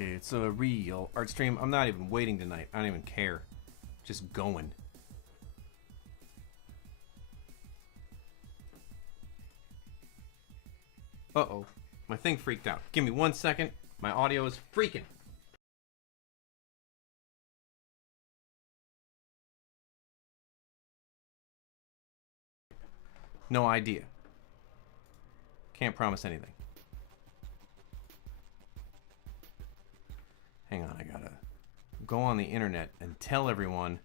It's a real art stream. I'm not even waiting tonight. I don't even care. Just going. Uh-oh. My thing freaked out. Give me 1 second. My audio is freaking. No idea. Can't promise anything. Hang on, I gotta go on the internet and tell everyone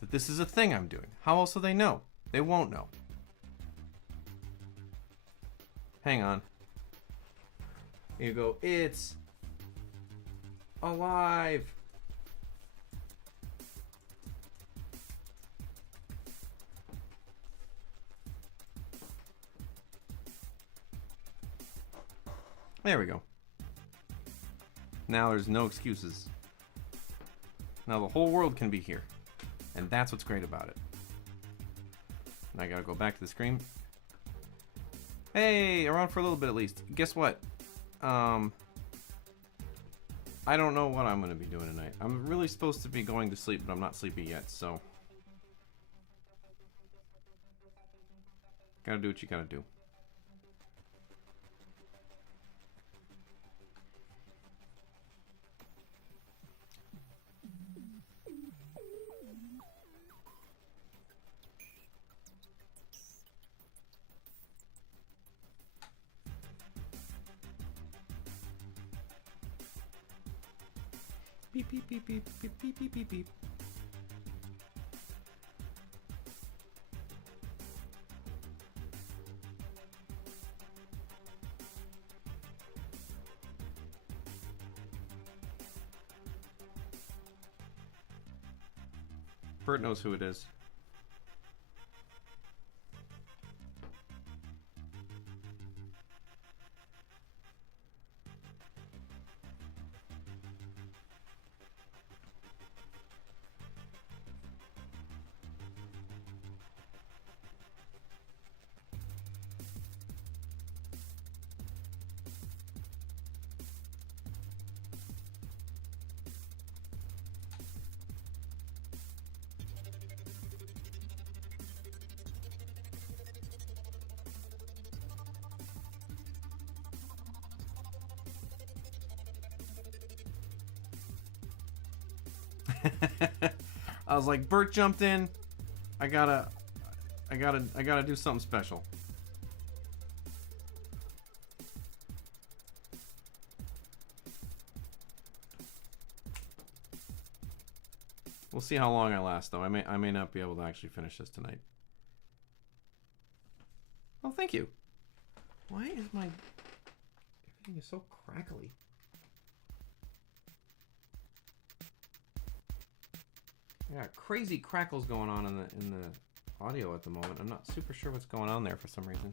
that this is a thing I'm doing. How else will they know? They won't know. Hang on. Here you go. It's alive. There we go. Now there's no excuses. Now the whole world can be here. And that's what's great about it. And I gotta go back to the screen. Hey, around for a little bit at least. Guess what? I don't know what I'm gonna be doing tonight. I'm really supposed to be going to sleep, but I'm not sleepy yet, so. Gotta do what you gotta do. Beep, beep, beep, beep, beep, beep, beep, beep, beep. Bert knows who it is. I was like, Bert jumped in. I gotta do something special. We'll see how long I last, though. I may not be able to actually finish this tonight. Oh, thank you. Why is my everything is so crackly? Yeah, crazy crackles going on in the audio at the moment. I'm not super sure what's going on there for some reason.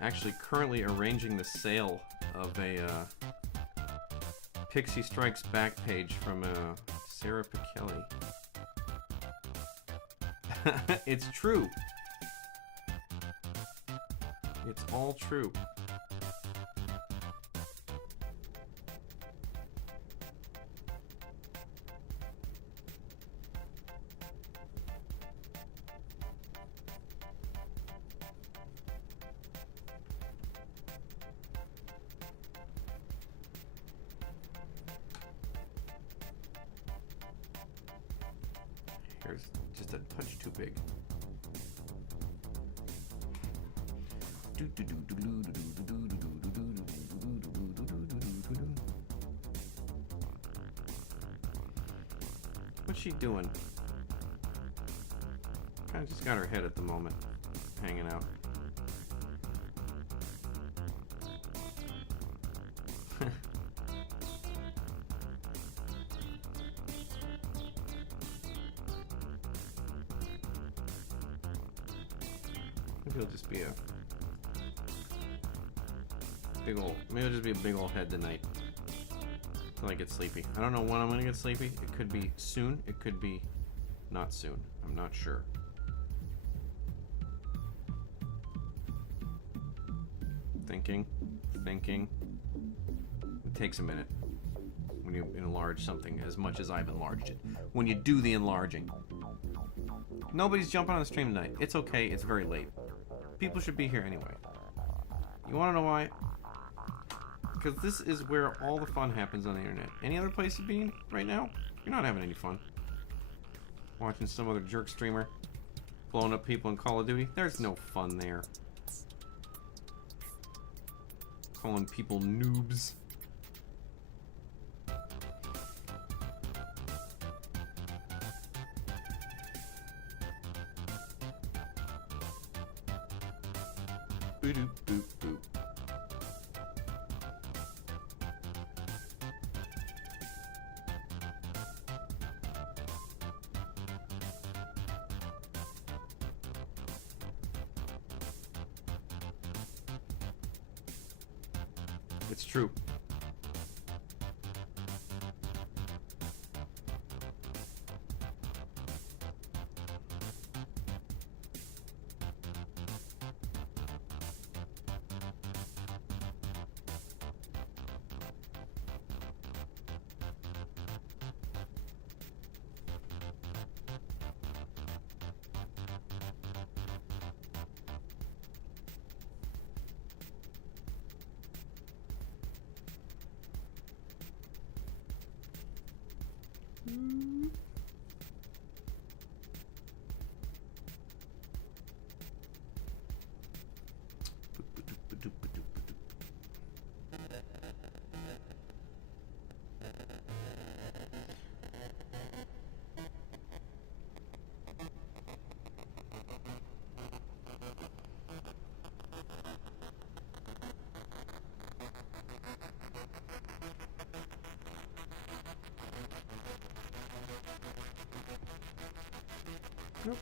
Actually currently arranging the sale of a Pixie Strikes Back page from Sarah Pichelli. It's true. It's all true. Here's just a touch too big. What's she doing? Kinda just got her head at the moment, hanging out. Maybe it'll just be a big old. Maybe it'll just be a big old head tonight. Until I get sleepy. I don't know when I'm gonna get sleepy. It could be soon. It could be not soon. I'm not sure. Thinking. It takes a minute when you enlarge something as much as I've enlarged it. When you do the enlarging. Nobody's jumping on the stream tonight. It's okay. It's very late. People should be here anyway. You want to know why? Because this is where all the fun happens on the internet. Any other place to be right now? You're not having any fun. Watching some other jerk streamer blowing up people in Call of Duty. There's no fun there. Calling people noobs. Boop, boop, boop. It's true. Nope.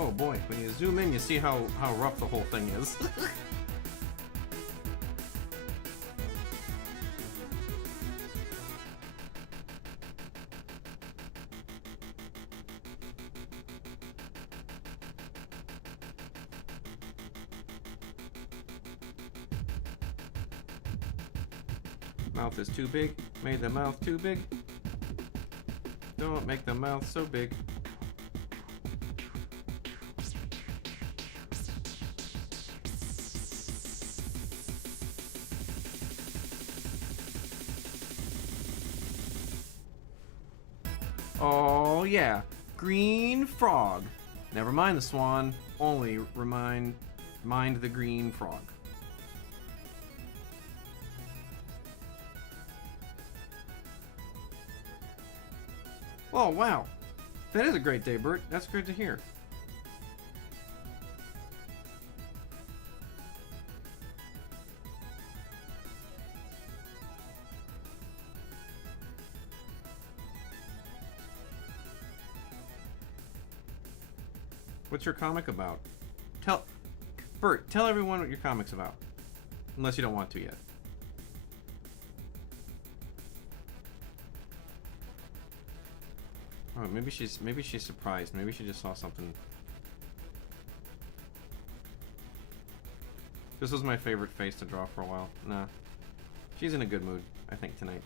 Oh boy, when you zoom in, you see how rough the whole thing is. Mouth is too big. Made the mouth too big. Don't make the mouth so big. Oh yeah, green frog. Never mind the swan, only mind the green frog. Oh wow, that is a great day, Bert. That's good to hear. What's your comic about? Bert, tell everyone what your comic's about. Unless you don't want to yet. Oh, maybe she's surprised. Maybe she just saw something. This was my favorite face to draw for a while. Nah. She's in a good mood, I think, tonight.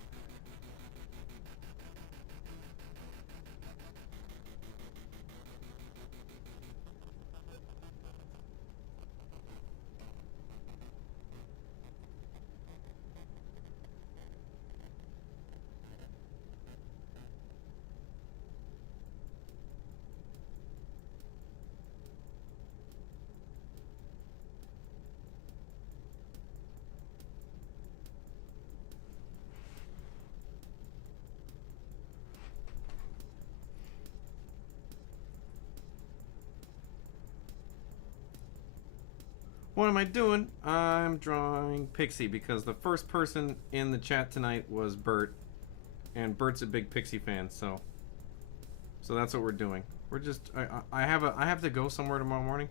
What am I doing? I'm drawing Pixie because the first person in the chat tonight was Bert, and Bert's a big Pixie fan, so that's what we're doing. We're just I have to go somewhere tomorrow morning.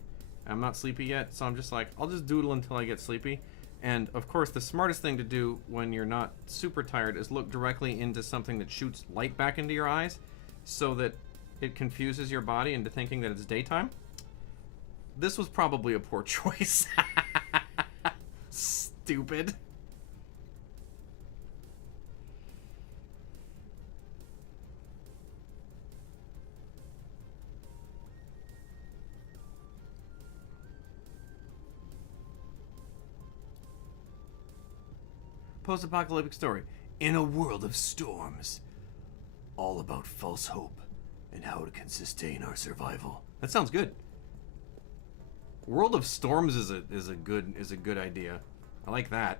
I'm not sleepy yet, so I'm just like, I'll just doodle until I get sleepy. And of course, the smartest thing to do when you're not super tired is look directly into something that shoots light back into your eyes, so that it confuses your body into thinking that it's daytime. This was probably a poor choice. Stupid. Post-apocalyptic story. In a world of storms. All about false hope and how it can sustain our survival. That sounds good. World of Storms is a good idea. I like that.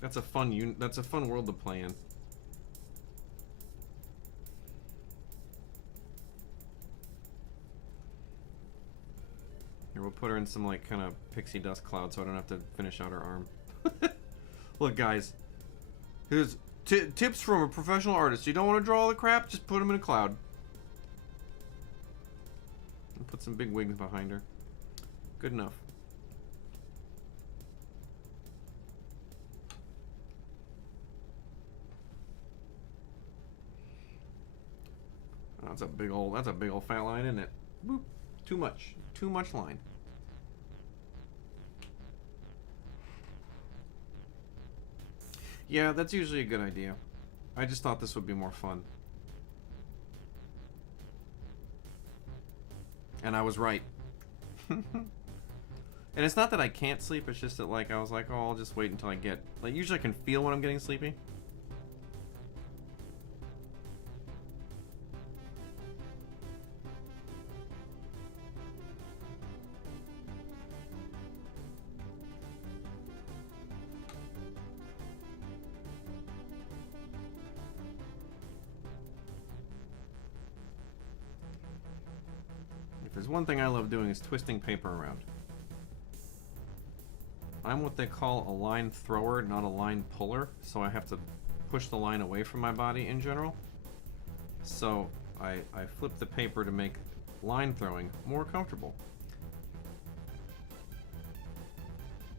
That's a fun world to play in. Here, we'll put her in some like kind of pixie dust cloud so I don't have to finish out her arm. Look, guys. Here's tips from a professional artist. You don't want to draw all the crap, just put them in a cloud. And put some big wings behind her. Good enough. Oh, that's a big old fat line, isn't it? Boop. Too much line. Yeah, that's usually a good idea. I just thought this would be more fun. And I was right. And it's not that I can't sleep, it's just that like I was like, oh, I'll just wait until I get, like, usually I can feel when I'm getting sleepy. There's one thing I love doing is twisting paper around. I'm what they call a line thrower, not a line puller, so I have to push the line away from my body in general. So I flip the paper to make line throwing more comfortable.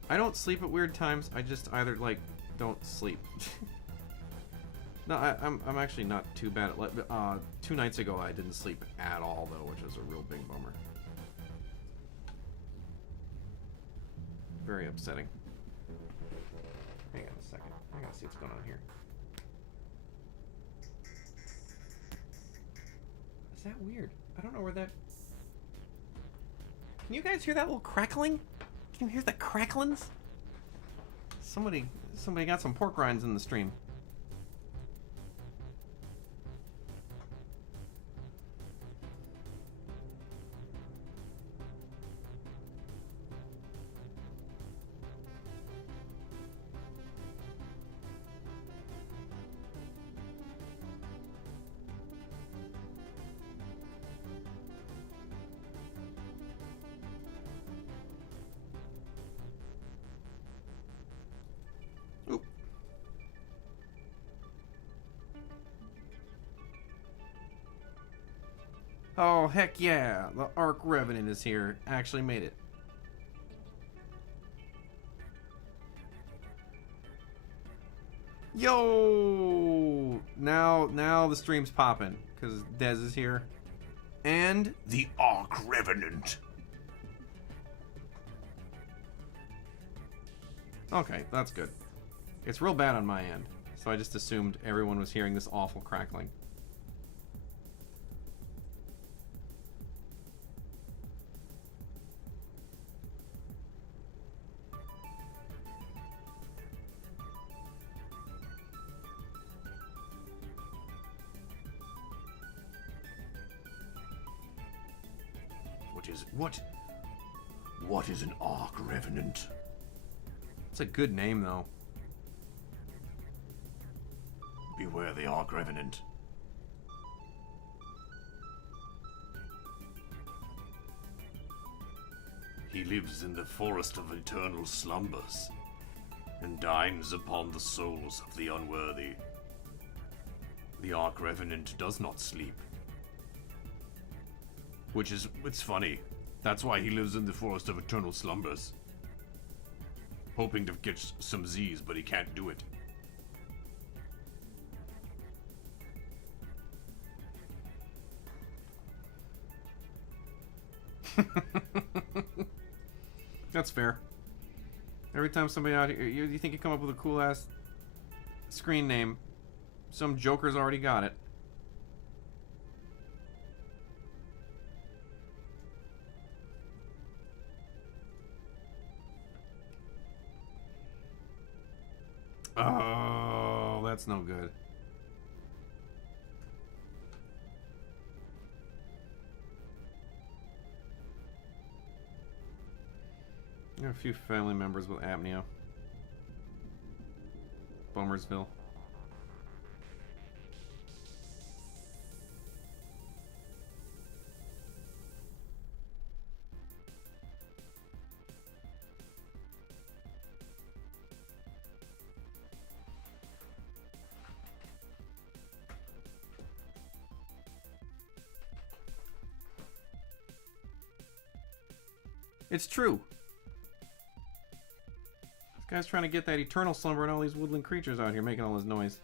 I don't sleep at weird times, I just either like don't sleep. No, I'm actually not too bad at 2 nights ago I didn't sleep at all though, which was a real big bummer. Very upsetting. Hang on a second. I gotta see what's going on here. Is that weird? I don't know where that... Can you guys hear that little crackling? Can you hear the cracklings? Somebody got some pork rinds in the stream. Oh, heck yeah! The Ark Revenant is here. Actually made it. Yo! Now the stream's popping, because Dez is here. And the Ark Revenant. Okay, that's good. It's real bad on my end, so I just assumed everyone was hearing this awful crackling. What is an Ark Revenant? It's a good name, though. Beware the Ark Revenant. He lives in the forest of eternal slumbers, and dines upon the souls of the unworthy. The Arch Revenant does not sleep. It's funny. That's why he lives in the forest of eternal slumbers. Hoping to get some Z's, but he can't do it. That's fair. Every time somebody out here, you think you come up with a cool ass screen name, some joker's already got it. Oh, that's no good. I have a few family members with apnea. Bummersville. It's true. This guy's trying to get that eternal slumber and all these woodland creatures out here making all this noise.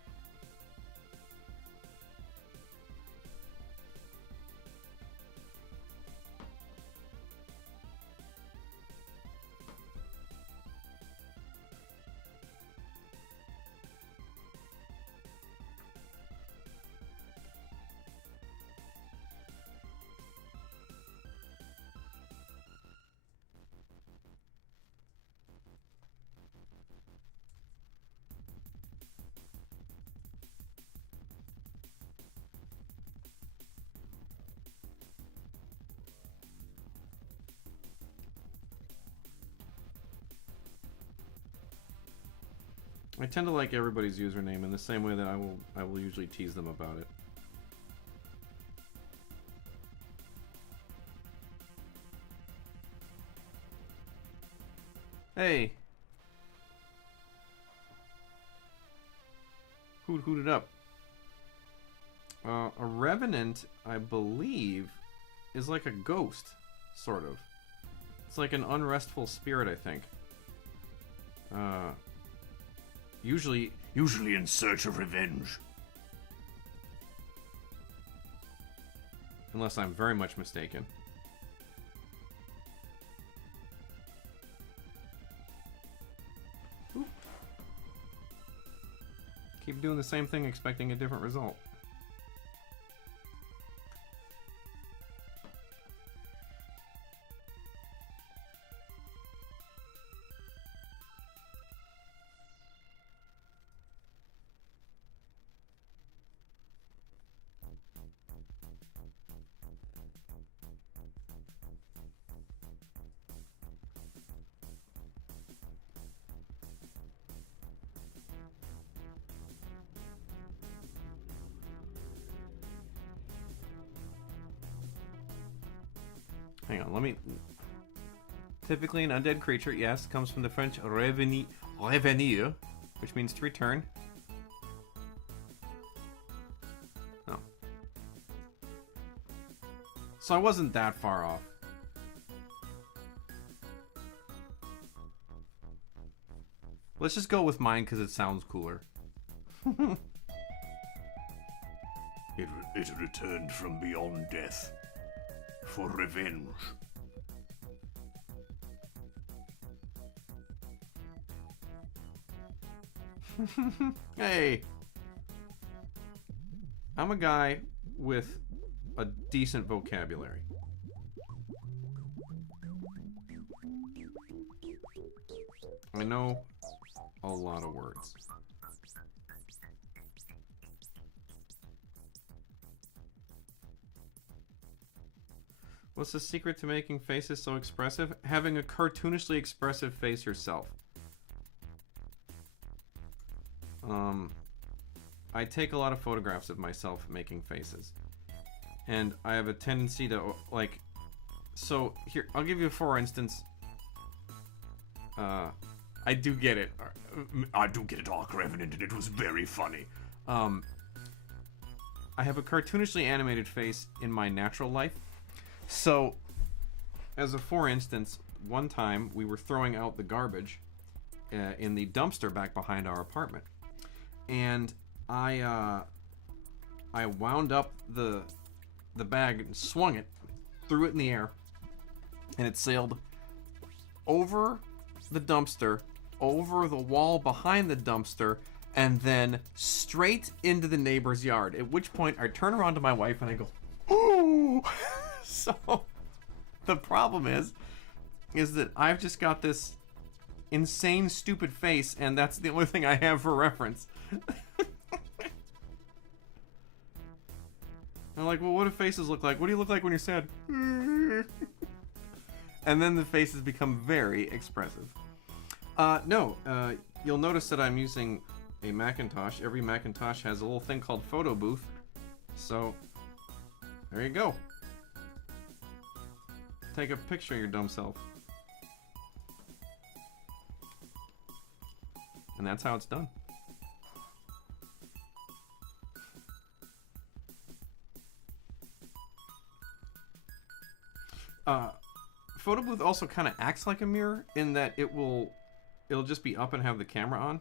I tend to like everybody's username in the same way that I will usually tease them about it. Hey. Who'd hoot it up? A revenant, I believe, is like a ghost, sort of. It's like an unrestful spirit, I think. Usually in search of revenge. Unless I'm very much mistaken. Oop. Keep doing the same thing, expecting a different result. Hang on, let me... Typically an undead creature, yes, comes from the French revenir, which means to return. Oh. So I wasn't that far off. Let's just go with mine because it sounds cooler. It returned from beyond death for revenge. Hey, I'm a guy with a decent vocabulary. I know a lot of words. What's the secret to making faces so expressive? Having a cartoonishly expressive face yourself. I take a lot of photographs of myself making faces. And I have a tendency to, like... So, here, I'll give you a for instance. I do get it. I do get it, Arc Revenant, and it was very funny. I have a cartoonishly animated face in my natural life. So, as a for instance, one time we were throwing out the garbage in the dumpster back behind our apartment. And I wound up the bag and swung it, threw it in the air, and it sailed over the dumpster, over the wall behind the dumpster, and then straight into the neighbor's yard. At which point I turn around to my wife and I go, "Ooh!" So the problem is that I've just got this insane, stupid face, and that's the only thing I have for reference. I'm like, well, what do faces look like? What do you look like when you're sad? And then the faces become very expressive. You'll notice that I'm using a Macintosh. Every Macintosh has a little thing called Photo Booth. So, there you go. Take a picture of your dumb self. And that's how it's done. Photo Booth also kind of acts like a mirror in that it'll just be up and have the camera on.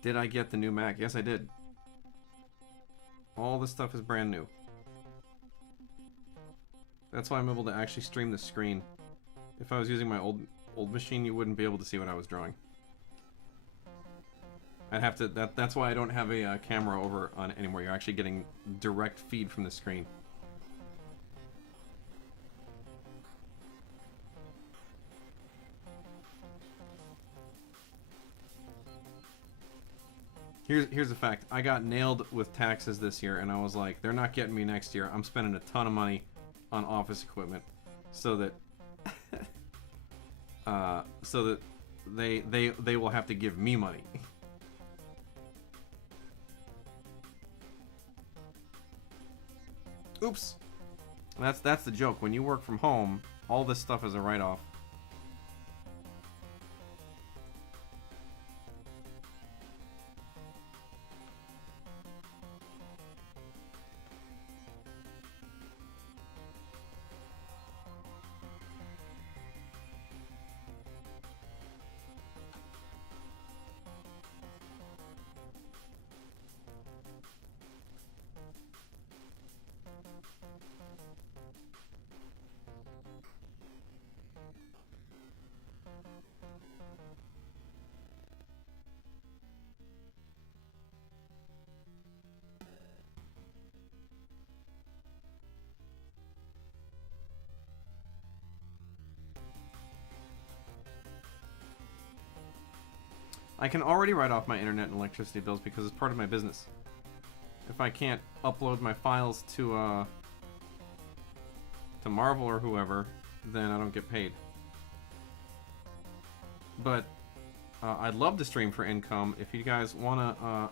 Did I get the new Mac? Yes, I did. All this stuff is brand new. That's why I'm able to actually stream the screen. If I was using my old machine, you wouldn't be able to see what I was drawing. I'd have to. That's why I don't have a camera over on it anymore. You're actually getting direct feed from the screen. Here's the fact. I got nailed with taxes this year, and I was like, they're not getting me next year. I'm spending a ton of money on office equipment, so that they will have to give me money. Oops. That's the joke. When you work from home, all this stuff is a write-off. I can already write off my internet and electricity bills because it's part of my business. If I can't upload my files to Marvel or whoever, then I don't get paid. But I'd love to stream for income. If you guys wanna,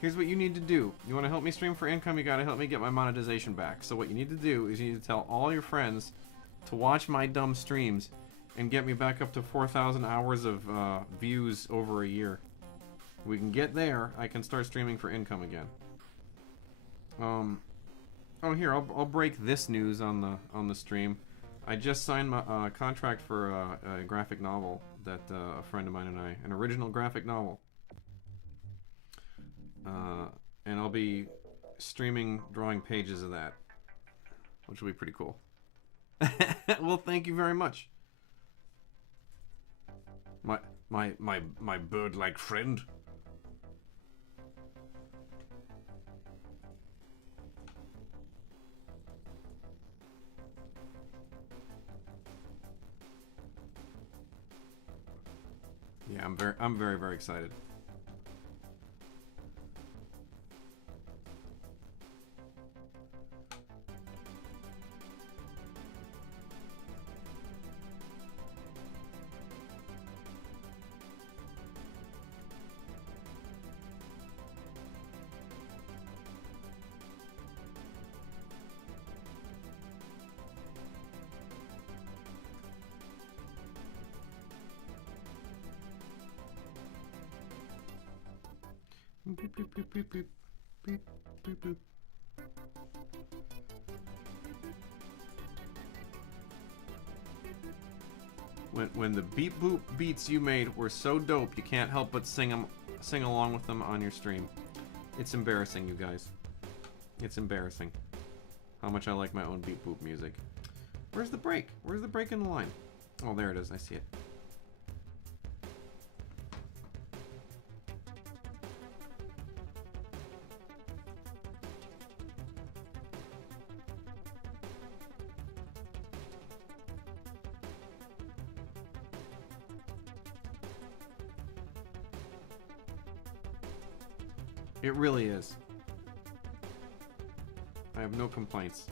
here's what you need to do. You wanna help me stream for income, you gotta help me get my monetization back. So what you need to do is you need to tell all your friends to watch my dumb streams and get me back up to 4,000 hours of views over a year. If we can get there, I can start streaming for income again. Oh, here, I'll break this news on the stream. I just signed my contract for a graphic novel that a friend of mine and I, an original graphic novel. And I'll be streaming drawing pages of that, which will be pretty cool. Well, thank you very much. My bird-like friend. Yeah, I'm very, very excited. Beep, beep, beep, beep, beep, beep, beep, beep. When the beep boop beats you made were so dope, you can't help but sing along with them on your stream. It's embarrassing, you guys. It's embarrassing how much I like my own beep boop music. Where's the break? Where's the break in the line? Oh, there it is. I see it. It really is. I have no complaints.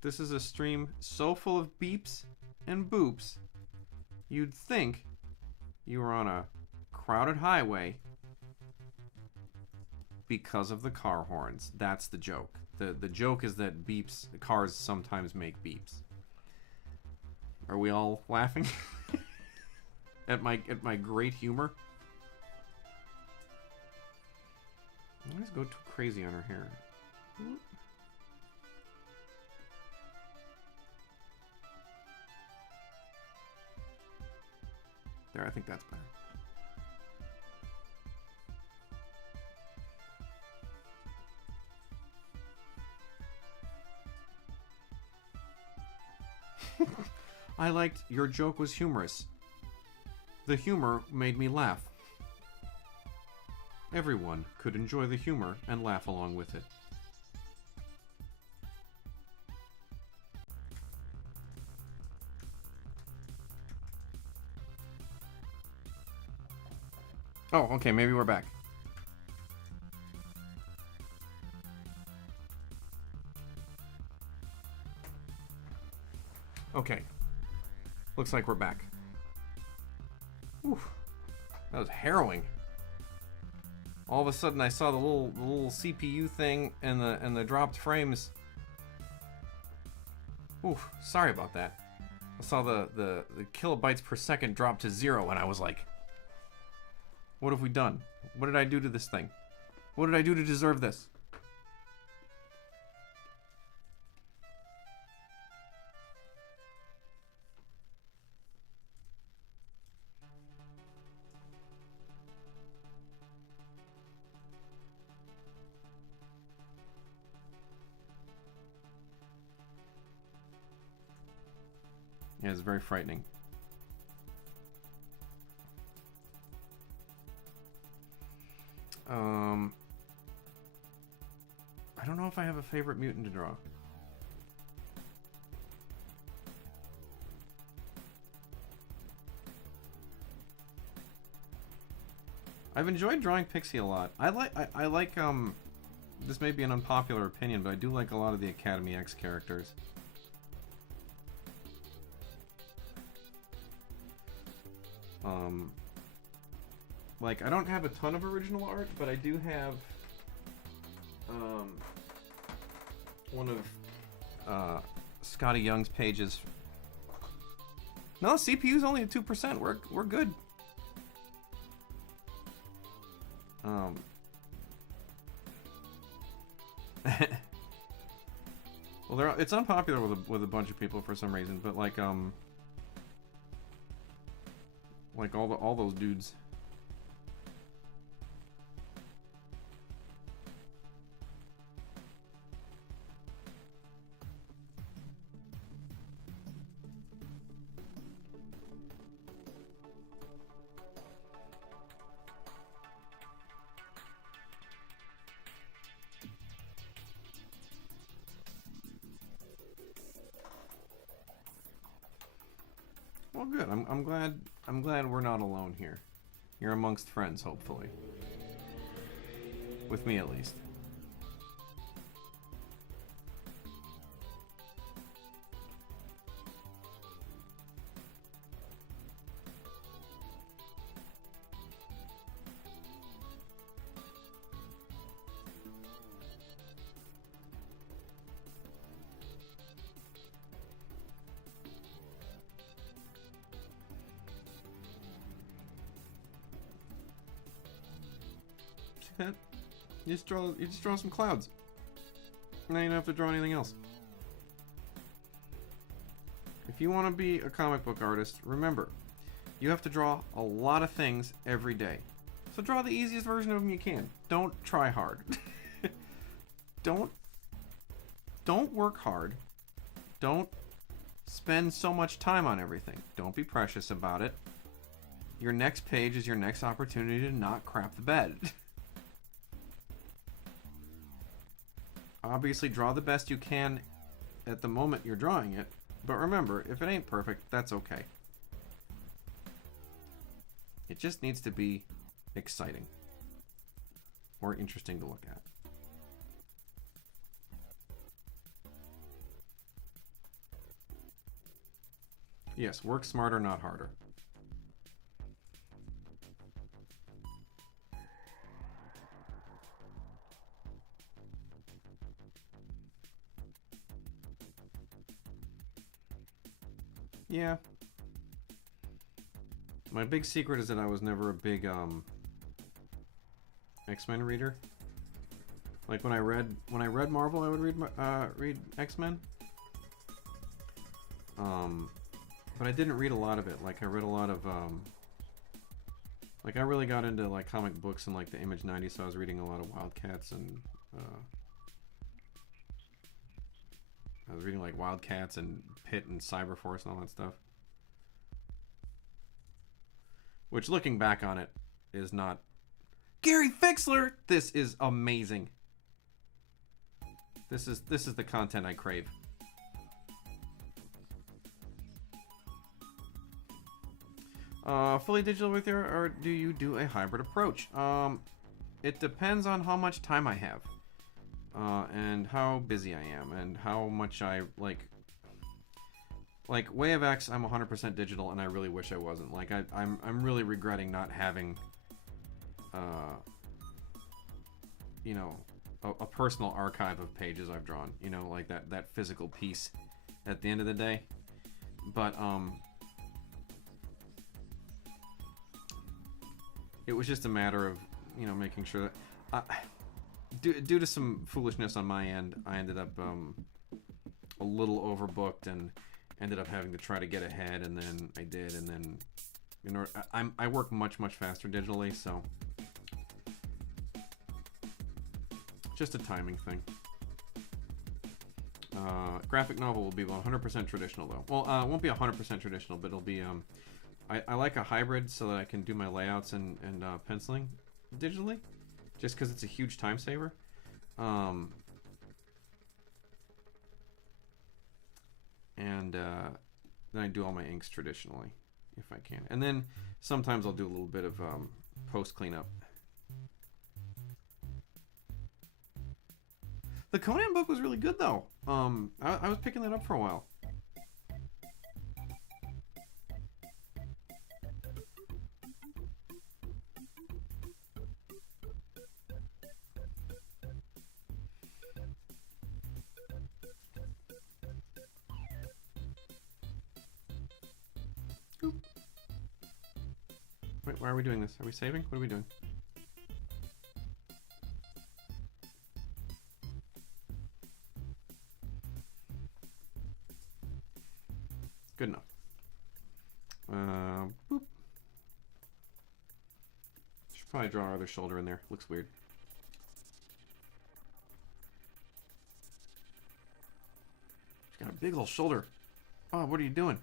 This is a stream so full of beeps and boops, you'd think you were on a crowded highway because of the car horns. That's the joke. The joke is that cars sometimes make beeps. Are we all laughing at my great humor? I always go too crazy on her hair. There, I think that's better. I liked your joke was humorous. The humor made me laugh. Everyone could enjoy the humor and laugh along with it. Oh, okay, maybe we're back. Okay. Looks like we're back. Oof. That was harrowing. All of a sudden I saw the little CPU thing and the dropped frames. Oof, sorry about that. I saw the kilobytes per second drop to 0 and I was like, what have we done? What did I do to this thing? What did I do to deserve this? Yeah, it's very frightening. I don't know if I have a favorite mutant to draw. I've enjoyed drawing Pixie a lot. I like this may be an unpopular opinion, but I do like a lot of the Academy X characters. Like, I don't have a ton of original art, but I do have one of Scotty Young's pages. No, CPU's only at 2%. We're good. Well, it's unpopular with a bunch of people for some reason, but like all those dudes. Well, good. I'm glad we're not alone here. You're amongst friends, hopefully. With me, at least. pen. You just draw some clouds. Now you don't have to draw anything else. If you want to be a comic book artist, remember, you have to draw a lot of things every day. So draw the easiest version of them you can. Don't try hard. Don't work hard. Don't spend so much time on everything. Don't be precious about it. Your next page is your next opportunity to not crap the bed. Obviously, draw the best you can at the moment you're drawing it. But remember, if it ain't perfect, that's okay. It just needs to be exciting or interesting to look at. Yes, work smarter, not harder. Yeah. My big secret is that I was never a big X-Men reader. Like when I read Marvel, I would read X-Men. But I didn't read a lot of it. Like I read a lot of like I really got into like comic books in like the Image 90s, so I was reading a lot of Wildcats and I was reading like Wildcats and Pit and Cyberforce and all that stuff. Which, looking back on it, is not... Gary Fixler! This is amazing. This is the content I crave. Fully digital with your, or do you do a hybrid approach? It depends on how much time I have. And how busy I am, and how much I like Way of X, I'm 100% digital, and I really wish I wasn't. Like I'm really regretting not having, you know, a personal archive of pages I've drawn. You know, like that physical piece at the end of the day. But it was just a matter of, you know, making sure that due to some foolishness on my end, I ended up a little overbooked and ended up having to try to get ahead, and then I did, and then, you know, I work much faster digitally, so just a timing thing. Graphic novel will be 100% traditional though. Well, it won't be 100% traditional, but it'll be I like a hybrid so that I can do my layouts and penciling digitally, just because it's a huge time saver. And then I do all my inks traditionally, if I can. And then sometimes I'll do a little bit of post cleanup. The Conan book was really good though. I was picking that up for a while. Wait, why are we doing this? Are we saving? What are we doing? Good enough. Boop. Should probably draw our other shoulder in there. Looks weird. She's got a big old shoulder. Oh, what are you doing?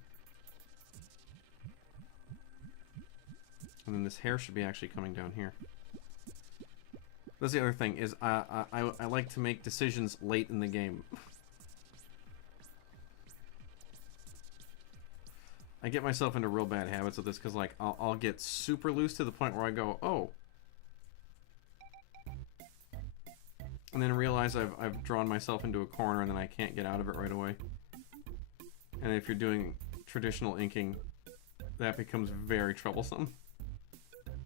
And then this hair should be actually coming down here. That's the other thing, is I like to make decisions late in the game. I get myself into real bad habits with this because, like, I'll get super loose to the point where I go, oh. And then realize I've drawn myself into a corner and then I can't get out of it right away. And if you're doing traditional inking, that becomes very troublesome.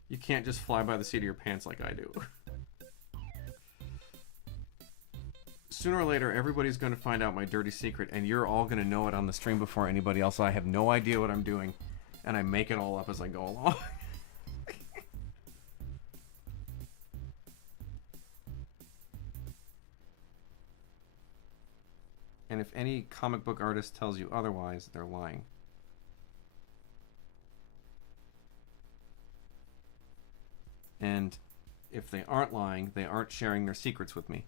You can't just fly by the seat of your pants like I do. Sooner or later, everybody's going to find out my dirty secret, and you're all going to know it on the stream before anybody else. I have no idea what I'm doing, and I make it all up as I go along. And if any comic book artist tells you otherwise, they're lying. And if they aren't lying, they aren't sharing their secrets with me.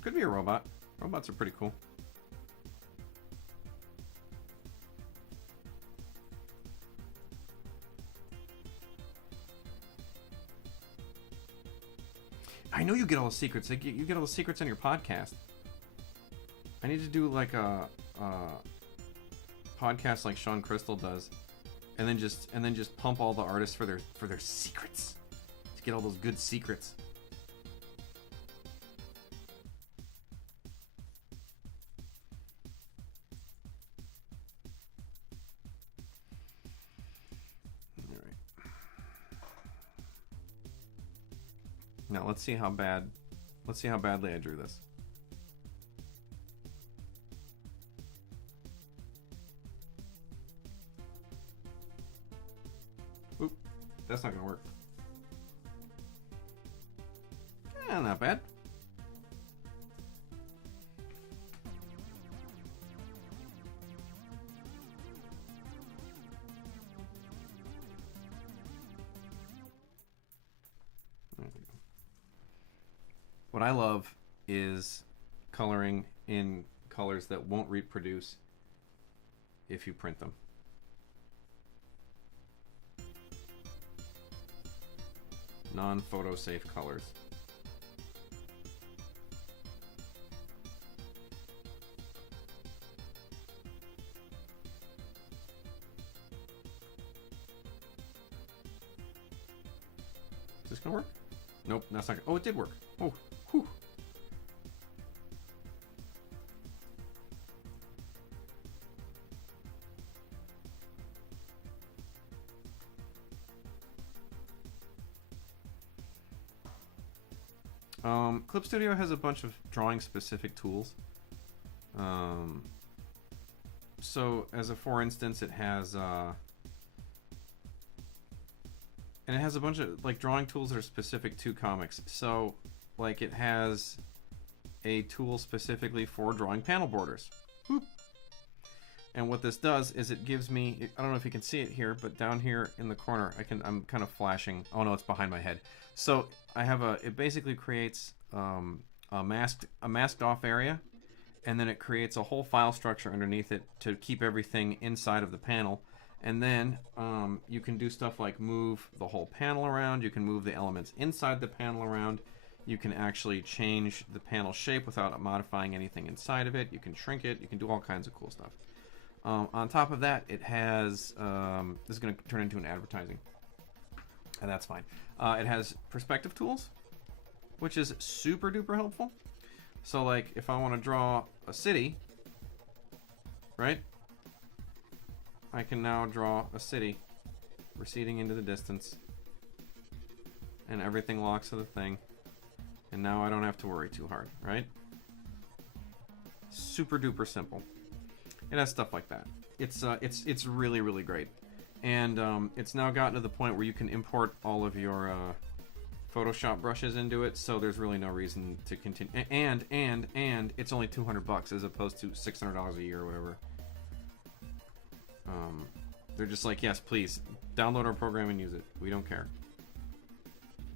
Could be a robot. Robots are pretty cool. I know you get all the secrets. Like, you get all the secrets on your podcast. I need to do like a podcast like Sean Crystal does, and then just pump all the artists for their secrets to get all those good secrets. Now let's see how badly I drew this. Oop, that's not gonna work. Yeah, not bad. What I love is coloring in colors that won't reproduce if you print them. Non-photo safe colors. Is this gonna work? Nope, that's not. Oh, it did work. Oh, whew. Clip Studio has a bunch of drawing specific tools. So as a for instance, it has and it has a bunch of like drawing tools that are specific to comics. So like it has a tool specifically for drawing panel borders. Whoop. And what this does is it gives me, I don't know if you can see it here, but down here in the corner, I'm kind of flashing. Oh no, it's behind my head. So I have it basically creates a masked off area, and then it creates a whole file structure underneath it to keep everything inside of the panel. And then you can do stuff like move the whole panel around. You can move the elements inside the panel around. You can actually change the panel shape without modifying anything inside of it. You can shrink it. You can do all kinds of cool stuff. On top of that, it has, this is going to turn into an advertising, and that's fine. It has perspective tools, which is super duper helpful. So like if I want to draw a city, right? I can now draw a city receding into the distance, and everything locks to the thing, and now I don't have to worry too hard, right? Super duper simple. It has stuff like that. It's really, really great. And it's now gotten to the point where you can import all of your Photoshop brushes into it, so there's really no reason to continue. And it's only $200 as opposed to $600 a year or whatever. They're just like, yes, please, download our program and use it. We don't care.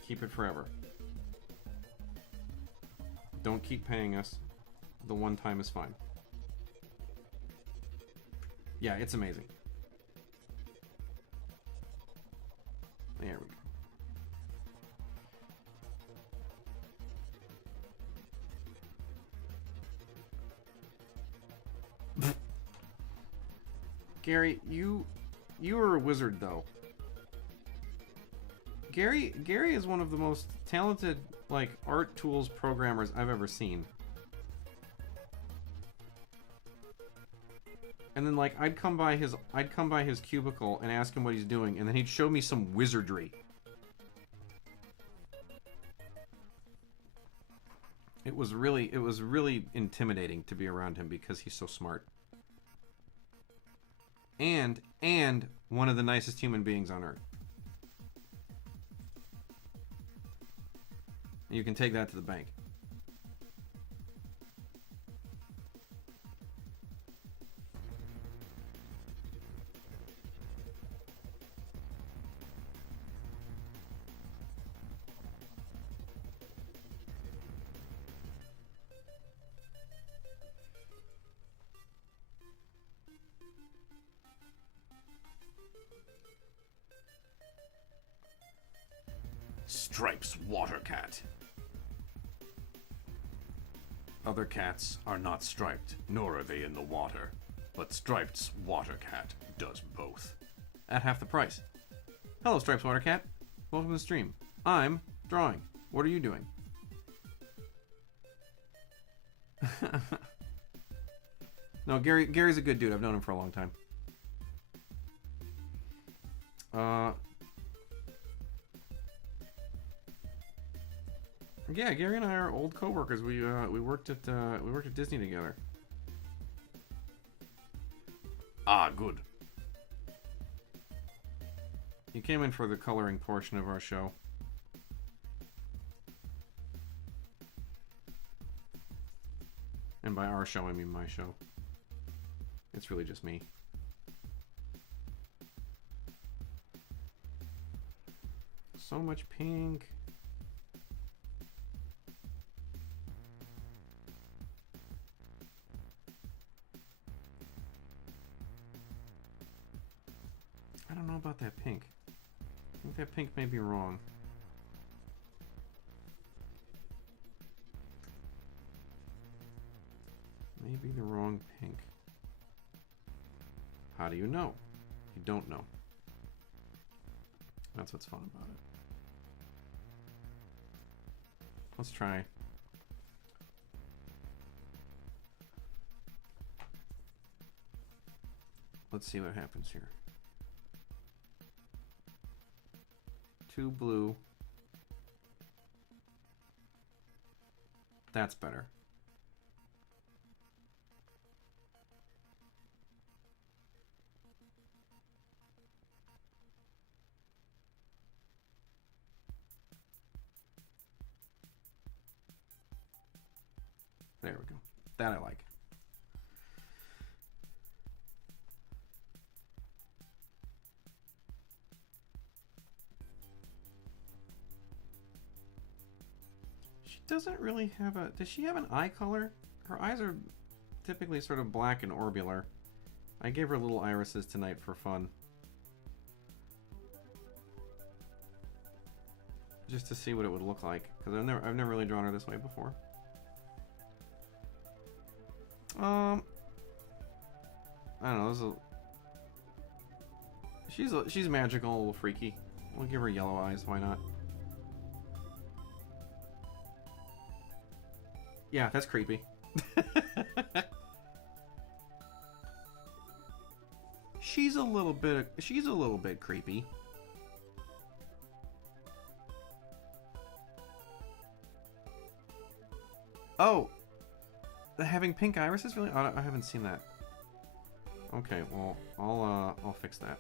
Keep it forever. Don't keep paying us. The one time is fine. Yeah, it's amazing. There we go. Gary, you are a wizard though. Gary is one of the most talented like art tools programmers I've ever seen. And then like I'd come by his cubicle and ask him what he's doing, and then he'd show me some wizardry. It was really intimidating to be around him because he's so smart. And one of the nicest human beings on earth. You can take that to the bank. Stripes water cat. Other cats are not striped, nor are they in the water. But Striped's water cat does both. At half the price. Hello, Stripes Water Cat. Welcome to the stream. I'm drawing. What are you doing? No, Gary's a good dude. I've known him for a long time. Yeah, Gary and I are old coworkers. We worked at Disney together. Ah, good. He came in for the coloring portion of our show. And by our show, I mean my show. It's really just me. So much pink. I don't know about that pink. I think that pink may be wrong. Maybe the wrong pink. How do you know? You don't know. That's what's fun about it. Let's try. Let's see what happens here. 2 blue. That's better. There we go. That I like. She doesn't really have a... Does she have an eye color? Her eyes are typically sort of black and orbular. I gave her little irises tonight for fun. Just to see what it would look like. Because I've never really drawn her this way before. I don't know. She's magical, a little freaky. We'll give her yellow eyes. Why not? Yeah, that's creepy. She's a little bit creepy. Oh. Having pink irises, really? I haven't seen that. Okay, well, I'll fix that.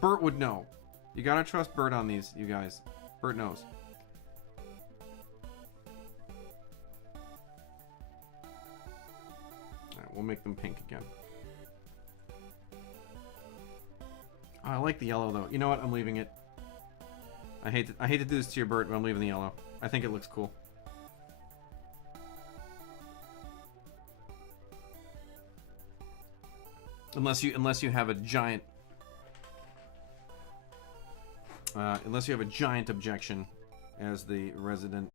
Bert would know. You gotta trust Bert on these, you guys. Bert knows. Alright, we'll make them pink again. Oh, I like the yellow though. You know what? I'm leaving it. I hate to do this to you, Bert, but I'm leaving the yellow. I think it looks cool. Unless you have a giant objection as the resident